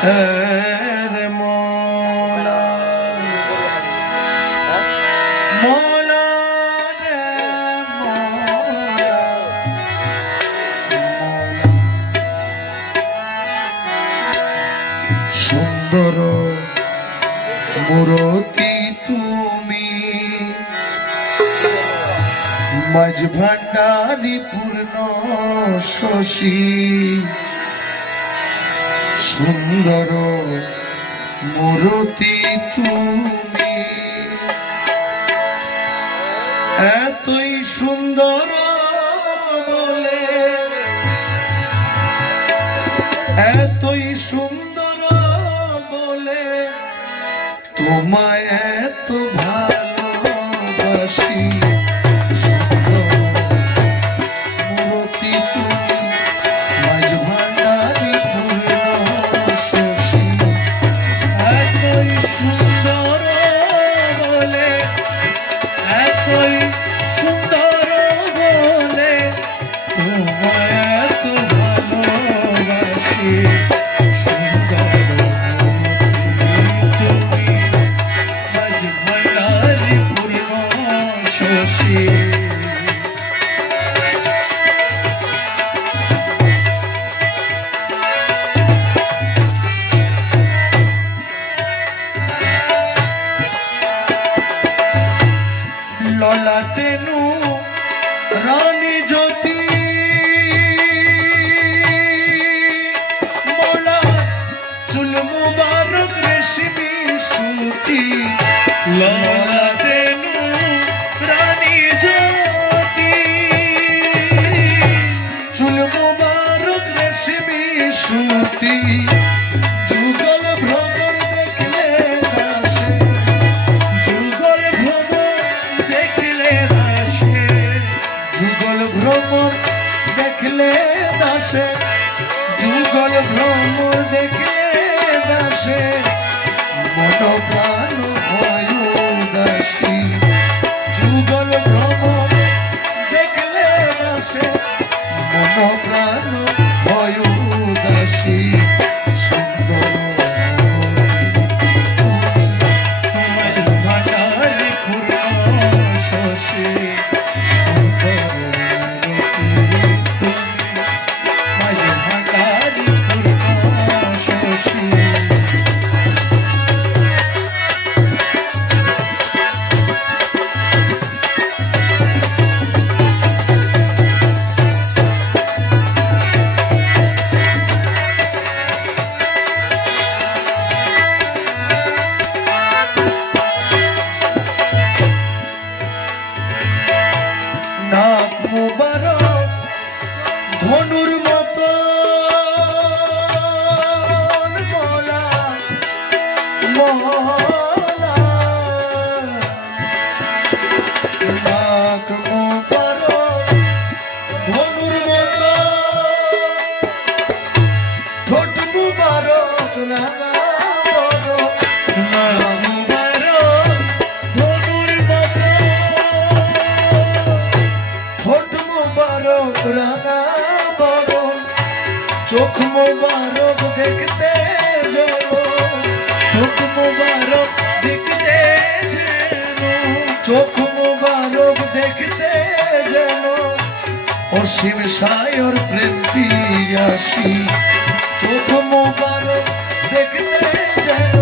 রে মৌলা মৌলা রে মৌলা সুন্দর মূরতি তুমি মাঝ ভান্ডারি পূর্ণ শশী সুন্দর মূরতি তুমি এতই সুন্দর বলে এতই সুন্দর বলে তোমায় এত ভালোবাসি ললাটেনু রানী জ্যোতি মোলা চুল মুবারক রেশমি সুতি ললাটেনু রানী জ্যোতি চুল মুবারক রেশমি সুতি যুগল ভ্রমর দেখলে দাসে যুগল ভ্রমর দেখলে দাসে যুগল ভ্রমর দেখলে দাসে যুগল ভ্রমর দেখলে দাসে মন প্রাণ হয় উদাসী যুগল ভ্রমর দেখলে দাসে মন প্রাণ হয় উদাসী সুন্দর নাক মুবারক ধনুর মতো মোলা মোলা নাক মুবারক ধনুর মতো ঠোঁট মুবারক রাঙা রাঙা বরণ চোখ মোবারক দেখতে যেন চোখ মোবারক দেখতে যেন চোখ মোবারক দেখতে যেন অসীম সায়র প্রেম পিয়াসী চোখ মোবারক দেখতে যেন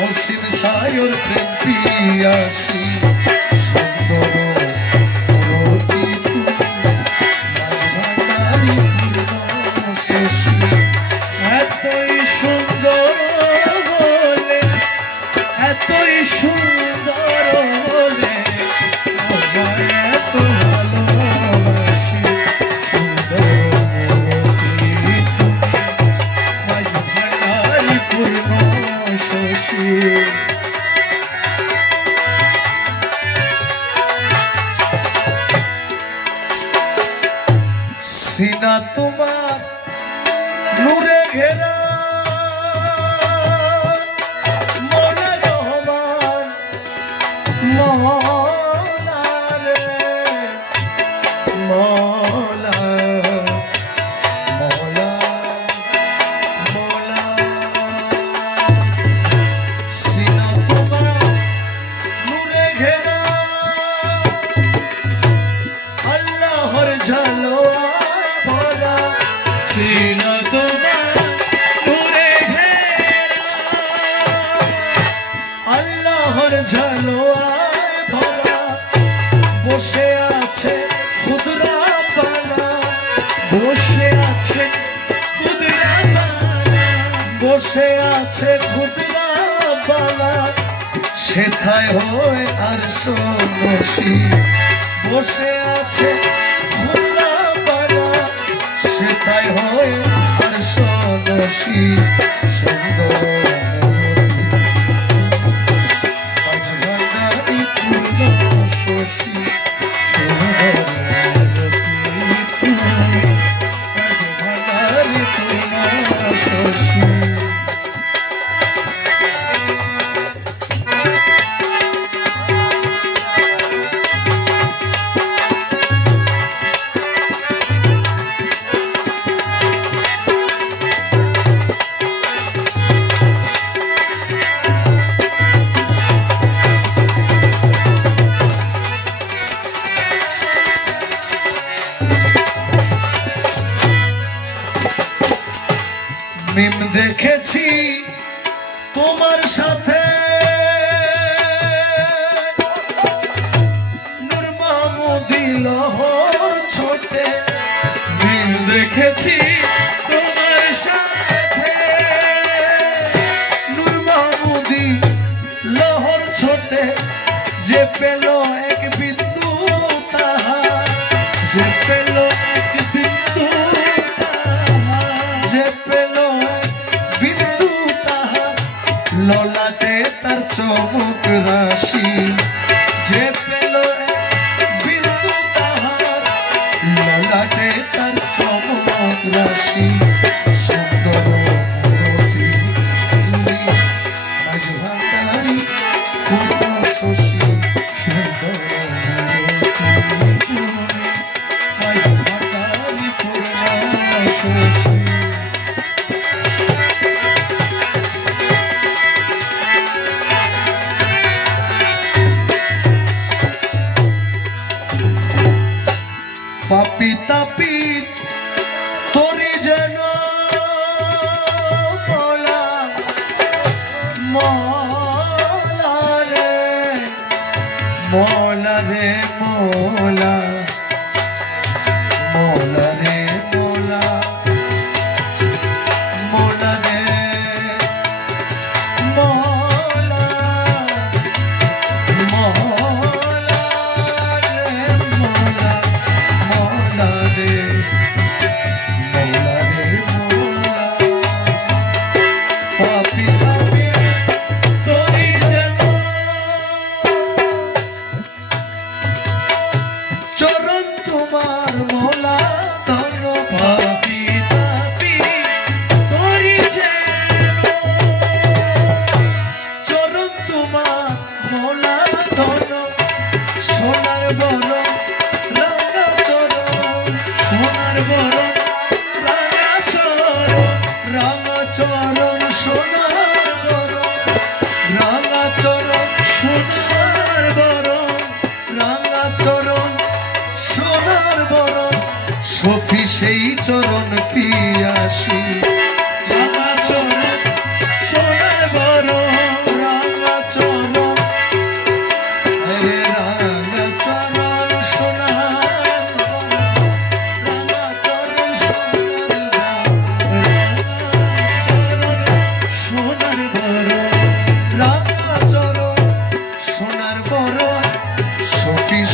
অসীম সায়র প্রেম পিয়াসী সুন্দর এতই সুন্দর বলে এতই সুন্দর বলে এত ভালোবাসি সুন্দর পূর্ণ শশী সিনা তোমার নূরে ঘেরা মনে রহমান মৌলা রে মৌলা মৌলা মৌলা সিনা তোমার নূরে ঘেরা আল্লাহর ঝালোয়ায় ভরা বসে আছে খুদরা বালা বসে আছে খুদরা বালা বসে আছে খুদরা বালা সেথায় হয় আর সোনসি বসে আছে খুদরা বালা সেথায় হয় আর সোনসি সুন্দর আজ ভান্ডারি পূর্ণ শশী মিম দেখেছি তোমার সাথে নূর মাহমুদি লহর ছোটে মিম দেখেছি তোমার সাথে নূর মাহমুদি লহর ছোটে যে পেল এক বিন্দু তাহার যে পেল এক বিন্দু যে পেল বিন্দু তাহার ললাটে তার চমক রাশি যে পেল বিন্দু তাহার ললাটে তার চমক রাশি সুন্দর মূরতি তুমি আজ ভান্ডারি পূর্ণ শশী সুন্দর মূরতি তুমি আজ ভান্ডারি পূর্ণ শশী পাপি তাপি তোরি যেন মোলা মোলা রে মোলা রে মোলা মোলা রে মোলা মোলা রে মোলা মোলা রে মোলা মৌলা রে মৌলা পাপি পাপি তোরি যেন চরণ তোমার মৌলা ধন পাপি পাপি তোরি যেন চরণ তোমার মৌলা ধন সোনার বড় সোনার বড় রাঙা চরণ সোনার বড় রাঙা চরণ সোনার বড় রাঙা চরণ সোনার বড় সফি সেই চরণ পিয়াসি রাঙা চরণ সোনার বড় রাঙা চরণ রে রাঙা চরণ সোনার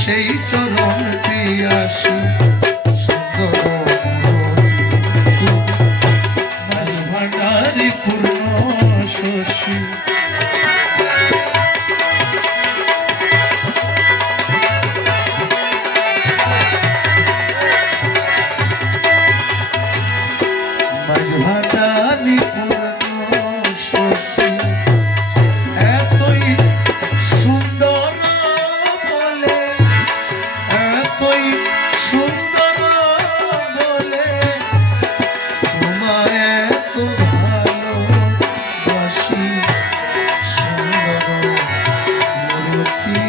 সেই চরণ পিয়াসি সুন্দর মাঝ ভান্ডারি পূর্ণ শশী মাঝ ভান্ডারি পূর্ণ শশী এতই সুন্দর বলে এতই সুন্দর বলে তোমায় এত ভালোবাসি সুন্দর মূর্তি